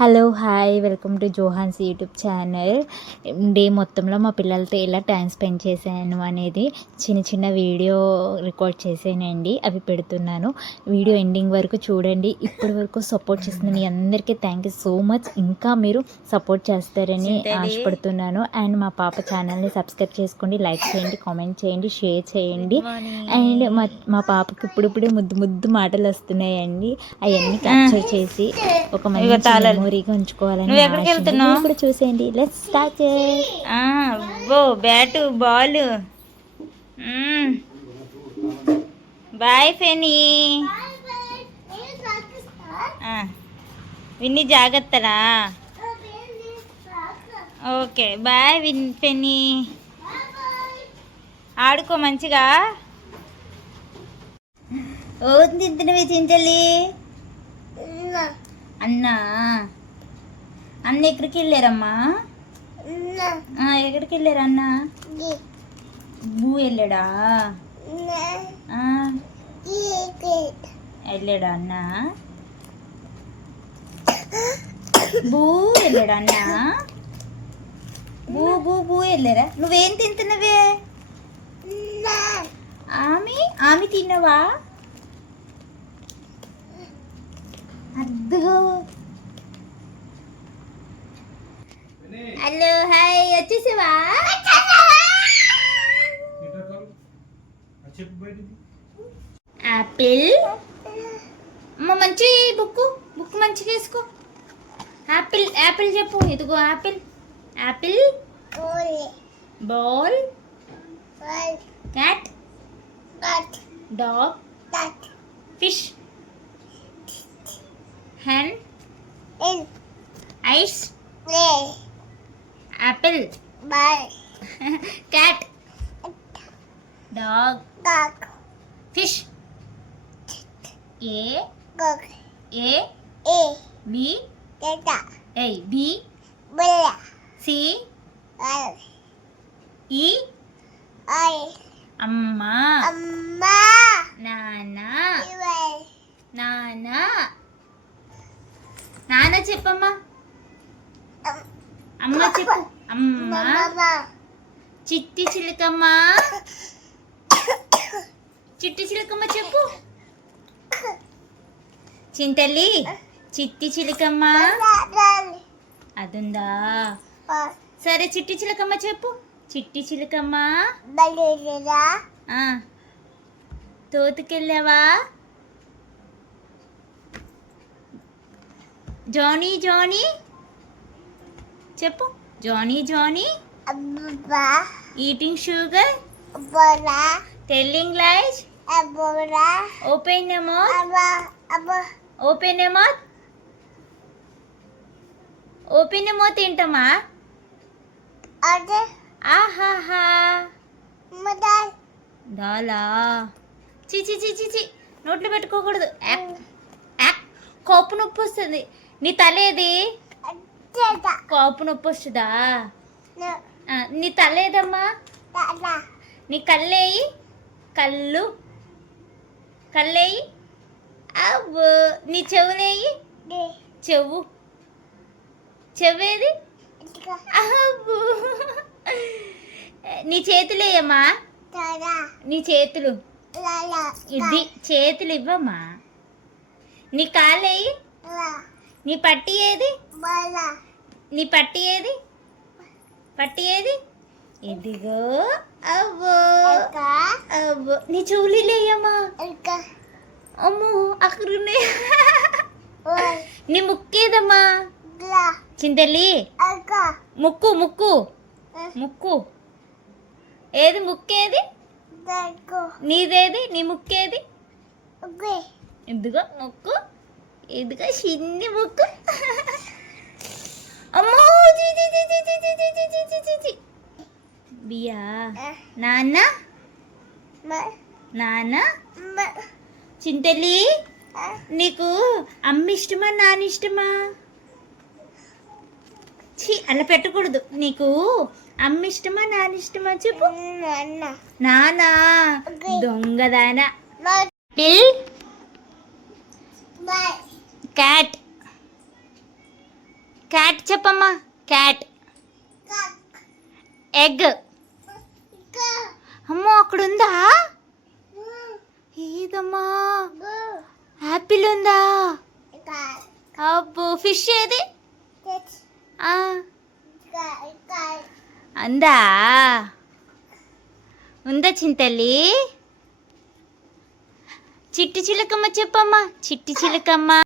Hello hi welcome to జోహాన్స్ YouTube channel. Day మొత్తంలో మా పిల్లలతో ఎలా టైం స్పెండ్ చేశాను అనేది చిన్న చిన్న వీడియో రికార్డ్ చేసానండి. అవి పెడుతున్నాను. వీడియో ఎండింగ్ వరకు చూడండి. ఇప్పటి వరకు సపోర్ట్ చేసిన మీ అందరికీ థ్యాంక్ యూ సో మచ్. ఇంకా మీరు సపోర్ట్ చేస్తారని ఆశపడుతున్నాను. అండ్ మా పాప ఛానల్ని సబ్స్క్రైబ్ చేసుకోండి, లైక్ చేయండి, కామెంట్ చేయండి, షేర్ చేయండి. అండ్ మా పాపకి ఇప్పుడిప్పుడే ముద్దు ముద్దు మాటలు వస్తున్నాయండి. అవన్నీ క్యాప్చర్ చేసి ఒక మంచి మెమొరీగా ఉంచుకోవాలని ఎక్కడికి వెళ్తున్నావు ఇప్పుడు చూసేయండి. Let's start. Bat ball. Boy ఫెనీ. విన్ని జాగ్రత్తరా. Okay bye ఫెనీ. ఆడుకో మంచిగా. ఓ తింటున్నవి చింతలి. అన్నా అన్న ఎక్కడికి వెళ్ళారమ్మా? ఎక్కడికి వెళ్ళారు అన్న? బూ వెళ్ళాడా? వెళ్ళాడా అన్న? బూ వెళ్ళాడా అన్న? బూ బూ బూ వెళ్ళారా? నువ్వేం తింటున్నవే? ఆమె తిన్నవా? అద్దుగో. హలో హాయ్ వచ్చేసావా? యాపిల్. అమ్మ మంచి బుక్ మంచిగా వేసుకో. యాపిల్ యాపిల్ చెప్పు. ఇదిగో Apple. Apple ball cat dog fish hen ice apple cat dog fish a b c e అమ్మా నానా నాన్న చెప్పమ్మా. అమ్మ చెప్పు. అమ్మా చిట్టి చిలకమ్మ. చిట్టి చిలకమ్మ చెప్పు. చింతల్లి చిట్టి చిలకమ్మ అదుందా? సరే చిట్టి చిలకమ్మ చెప్పు. చిట్టి చిలకమ్మ. తోతుకెళ్ళావా? జానీ జానీ చెప్పు. Johnny eating sugar telling lies open your mouth ఏంటమ్మా? ఆహాహా దాలా. చి నోట్లో పెట్టుకోకూడదు. కోపు నొప్పి వస్తుంది. నీ తలేది? కోపు నొప్పి వస్తుందా? నీ తలేదమ్మా? నీ కళ్ళేయి. కళ్ళేయి. అవ్వు. నీ చెవులేయి. చెవేది? అవ్వు. నీ చేతులేయమ్మా. నీ చేతులు ఇది. చేతులు ఇవ్వమ్మా. నీ కాలేయి. నీ పట్టి ఏది? పట్టి ఏది? ఇదిగో. అవ్వో. నీ చెవులు లేయమ్మా. అమ్మో అక్కడున్నాయి. నీ ముక్కేదమ్మా? చింతల్లి ముక్కు ఏది? ముక్కేది? నీదేది? నీ ముక్కేది? ఇదిగో ముక్కు. ఇదిగో చిన్ని ముక్కు. అమ్మో బియా. నాన్న చింతల్లి నీకు అమ్మ ఇష్టమా నాన్న ఇష్టమా? అలా పెట్టకూడదు. నీకు అమ్మ ఇష్టమా నాన్న ఇష్టమా చెప్పు. నానా దొంగదానా. పిల్ క్యాట్ క్యాట్ చెప్పమ్మా. క్యాట్. ఎగ్. అమ్మో అక్కడ ఉందా? ఏదమ్మా? యాపిల్ ఉందా? అబ్బో ఫిష్ ఏది? అందా? ఉందా చింతల్లి? చిట్టి చిలకమ్మ చెప్పమ్మా. చిట్టి చిలకమ్మ.